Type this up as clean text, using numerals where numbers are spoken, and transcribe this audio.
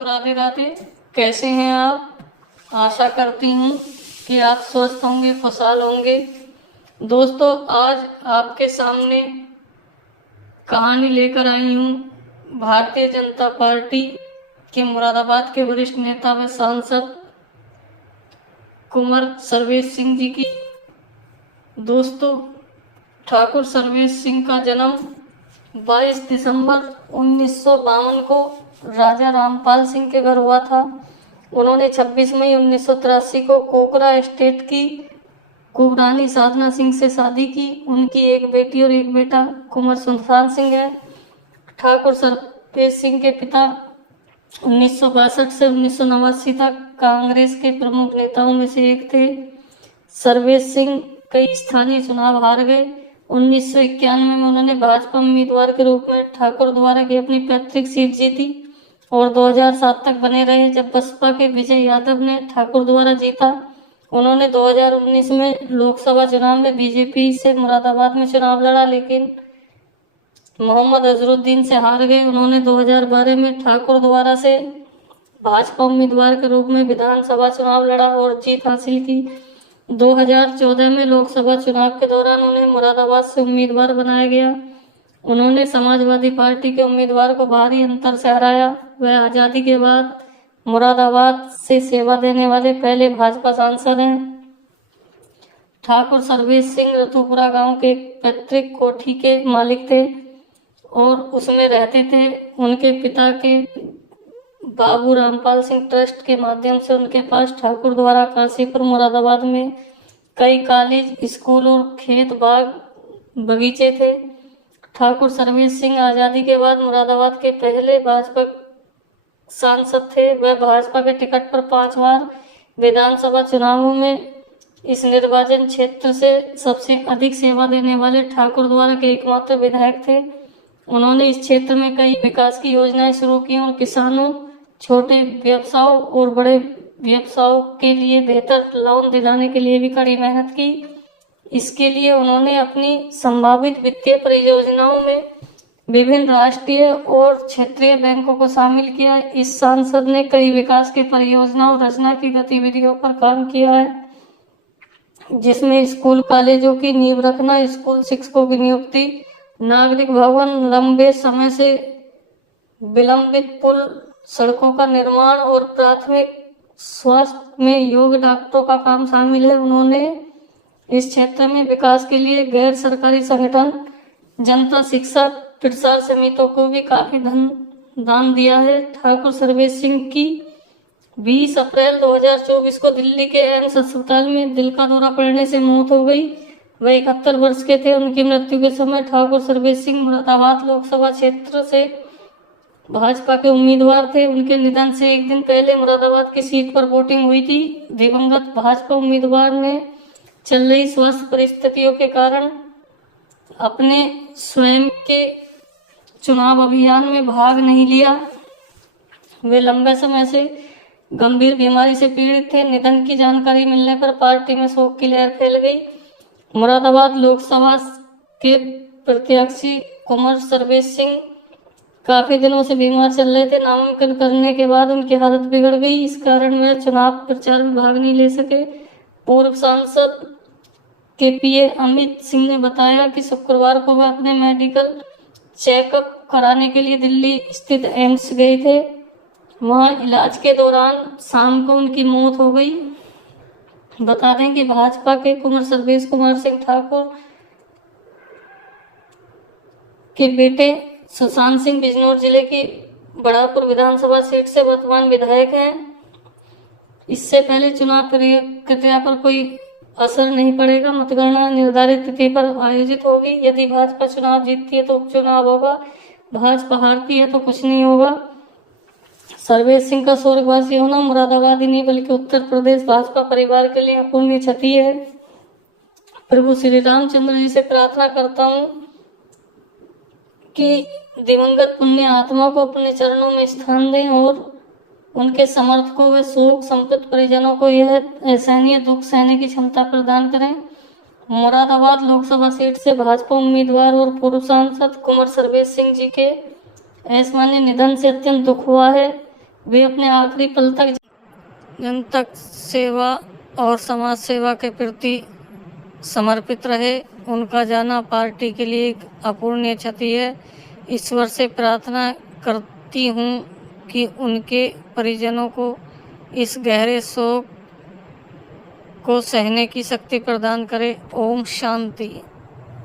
राधे राधे। कैसे हैं आप? आशा करती हूँ कि आप स्वस्थ होंगे, खुशहाल होंगे। दोस्तों, आज आपके सामने कहानी लेकर आई हूँ भारतीय जनता पार्टी के मुरादाबाद के वरिष्ठ नेता व सांसद कुंवर सर्वेश सिंह जी की। दोस्तों, ठाकुर सर्वेश सिंह का जन्म 22 दिसंबर 1952 को राजा रामपाल सिंह के घर हुआ था। उन्होंने 26 मई 1983 को कोकरा स्टेट की कुबरानी साधना सिंह से शादी की। उनकी एक बेटी और एक बेटा कुंवर सुल्तान सिंह है। ठाकुर सर्वेश सिंह के पिता 1962 से 1989 तक कांग्रेस के प्रमुख नेताओं में से एक थे। सर्वेश सिंह कई स्थानीय चुनाव हार गए। 1991 में उन्होंने भाजपा उम्मीदवार के रूप में ठाकुर द्वारा की अपनी पैतृक सीट जीती और 2007 तक बने रहे, जब बसपा के विजय यादव ने ठाकुर द्वारा जीता। उन्होंने 2019 में लोकसभा चुनाव में बीजेपी से मुरादाबाद में चुनाव लड़ा, लेकिन मोहम्मद अजहरुद्दीन से हार गए। उन्होंने 2012 में ठाकुर द्वारा से भाजपा उम्मीदवार के रूप में विधानसभा चुनाव लड़ा और जीत हासिल की। 2014 में लोकसभा चुनाव के दौरान उन्हें मुरादाबाद से उम्मीदवार बनाया गया। उन्होंने समाजवादी पार्टी के उम्मीदवार को भारी अंतर से हराया। वह आज़ादी के बाद मुरादाबाद से सेवा देने वाले पहले भाजपा सांसद हैं। ठाकुर सर्वेश सिंह रतुपुरा गांव के पैतृक कोठी के मालिक थे और उसमें रहते थे। उनके पिता के बाबू रामपाल सिंह ट्रस्ट के माध्यम से उनके पास ठाकुर द्वारा काशीपुर मुरादाबाद में कई कॉलेज, स्कूल और खेत बाग बगीचे थे। ठाकुर सर्वेश सिंह आज़ादी के बाद मुरादाबाद के पहले भाजपा सांसद थे। वह भाजपा के टिकट पर 5 बार विधानसभा चुनावों में इस निर्वाचन क्षेत्र से सबसे अधिक सेवा देने वाले ठाकुर द्वारा के एकमात्र विधायक थे। उन्होंने इस क्षेत्र में कई विकास की योजनाएं शुरू की और किसानों, छोटे व्यवसायों और बड़े व्यवसायों के लिए बेहतर लोन दिलाने के लिए भी कड़ी मेहनत की। इसके लिए उन्होंने अपनी संभावित वित्तीय परियोजनाओं में विभिन्न राष्ट्रीय और क्षेत्रीय बैंकों को शामिल किया। इस सांसद ने कई विकास की परियोजनाओं रचना की गतिविधियों पर काम किया है, जिसमें स्कूल कॉलेजों की नींव रखना, स्कूल शिक्षकों की नियुक्ति, नागरिक भवन, लंबे समय से विलंबित पुल, सड़कों का निर्माण और प्राथमिक स्वास्थ्य में योग्य डॉक्टरों का काम शामिल है। उन्होंने इस क्षेत्र में विकास के लिए गैर सरकारी संगठन, जनता शिक्षा प्रसार समितियों को भी काफी धन दान दिया है। ठाकुर सर्वेश सिंह की 20 अप्रैल 2024 को दिल्ली के एम्स अस्पताल में दिल का दौरा पड़ने से मौत हो गई। वह 71 वर्ष के थे। उनकी मृत्यु के समय ठाकुर सर्वेश सिंह मुरादाबाद लोकसभा क्षेत्र से भाजपा के उम्मीदवार थे। उनके निधन से एक दिन पहले मुरादाबाद की सीट पर वोटिंग हुई थी। दिवंगत भाजपा उम्मीदवार ने चल रही स्वास्थ्य परिस्थितियों के कारण अपने स्वयं के चुनाव अभियान में भाग नहीं लिया। वे लंबे समय से गंभीर बीमारी से पीड़ित थे। निधन की जानकारी मिलने पर पार्टी में शोक की लहर फैल गई। मुरादाबाद लोकसभा के प्रत्याशी कुंवर सर्वेश सिंह काफी दिनों से बीमार चल रहे थे। नामांकन करने के बाद उनकी हालत बिगड़ गई। इस कारण वे चुनाव प्रचार में भाग नहीं ले सके। पूर्व सांसद के पीए अमित सिंह ने बताया कि शुक्रवार को वह अपने मेडिकल चेकअप कराने के लिए दिल्ली स्थित एम्स गए थे। वहां इलाज के दौरान शाम को उनकी मौत हो गई। बता दें कि भाजपा के कुंवर सर्वेश कुमार सिंह ठाकुर के बेटे सुशांत सिंह बिजनौर जिले की बड़ापुर विधानसभा सीट से वर्तमान विधायक हैं। इससे पहले चुनाव प्रक्रिया पर कोई असर नहीं पड़ेगा। मतगणना निर्धारित तिथि पर आयोजित होगी। यदि भाजपा चुनाव जीतती है तो उपचुनाव होगा, भाजपा हारती है तो कुछ नहीं होगा। सर्वेश सिंह का स्वर्गवासी होना मुरादाबाद ही नहीं बल्कि उत्तर प्रदेश भाजपा परिवार के लिए अपूर्णीय क्षति है। प्रभु श्री रामचंद्र जी से प्रार्थना करता हूँ कि दिवंगत पुण्य आत्मा को अपने चरणों में स्थान दें और उनके समर्थकों व शोक संतप्त परिजनों को यह असहनीय दुख सहने की क्षमता प्रदान करें। मुरादाबाद लोकसभा सीट से भाजपा उम्मीदवार और पूर्व सांसद कुंवर सर्वेश सिंह जी के असामान्य निधन से अत्यंत दुख हुआ है। वे अपने आखिरी पल तक जनतक सेवा और समाज सेवा के प्रति समर्पित रहे। उनका जाना पार्टी के लिए एक अपूरणीय क्षति है। ईश्वर से प्रार्थना करती हूँ कि उनके परिजनों को इस गहरे शोक को सहने की शक्ति प्रदान करे। ओम शांति।